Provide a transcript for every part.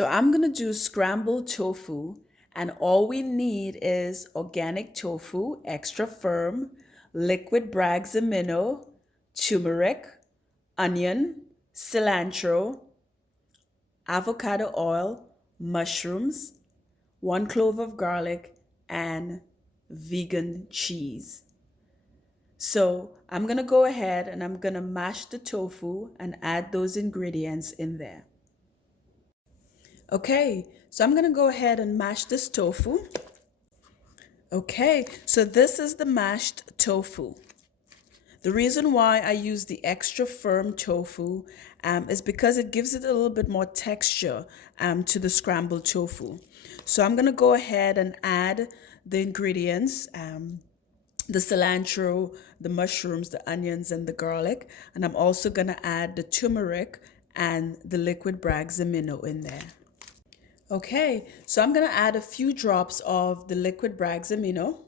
So I'm gonna do scrambled tofu, and all we need is organic tofu, extra firm, liquid Bragg's amino, turmeric, onion, cilantro, avocado oil, mushrooms, 1 clove of garlic, and vegan cheese. So I'm gonna go ahead and I'm gonna mash the tofu and add those ingredients in there. Okay, so I'm gonna go ahead and mash this tofu. Okay, so this is the mashed tofu. The reason why I use the extra firm tofu is because it gives it a little bit more texture to the scrambled tofu. So I'm gonna go ahead and add the ingredients, the cilantro, the mushrooms, the onions, and the garlic. And I'm also gonna add the turmeric and the liquid Bragg's amino in there. Okay, so I'm gonna add a few drops of the liquid Bragg's amino.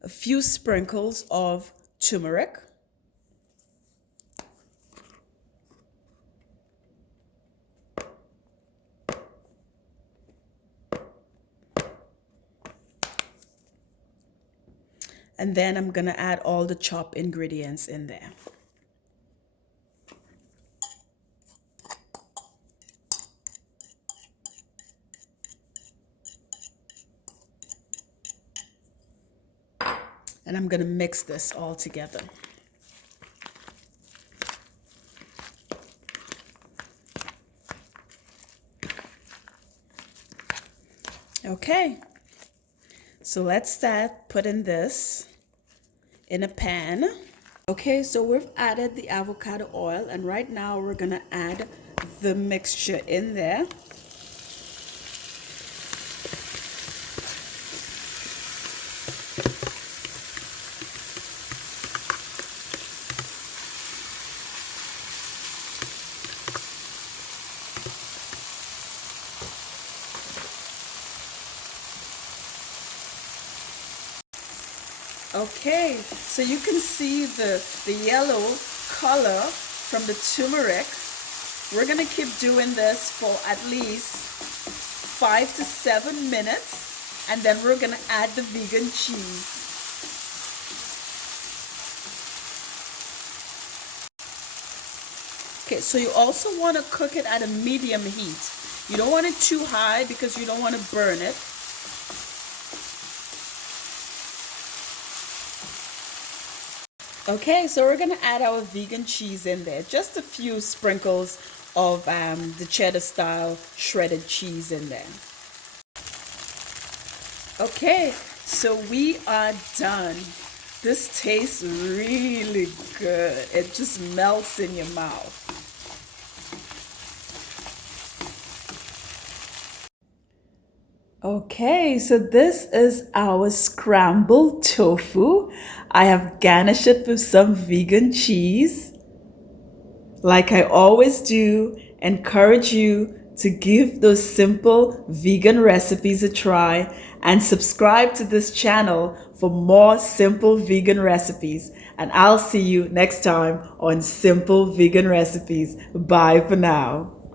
A few sprinkles of turmeric. And then I'm gonna add all the chopped ingredients in there. And I'm gonna mix this all together. Okay, so let's start putting this in a pan. Okay, so we've added the avocado oil, and right now we're gonna add the mixture in there. Okay, so you can see the yellow color from the turmeric. We're gonna keep doing this for at least 5 to 7 minutes, and then we're gonna add the vegan cheese. Okay, so you also want to cook it at a medium heat. You don't want it too high because you don't want to burn it. Okay, so we're gonna add our vegan cheese in there. Just a few sprinkles of the cheddar style shredded cheese in there. Okay, so we are done. This tastes really good. It just melts in your mouth. Okay, so this is our scrambled tofu. I have garnished it with some vegan cheese. Like I always do, encourage you to give those simple vegan recipes a try and subscribe to this channel for more simple vegan recipes. And I'll see you next time on Simple Vegan Recipes. Bye for now.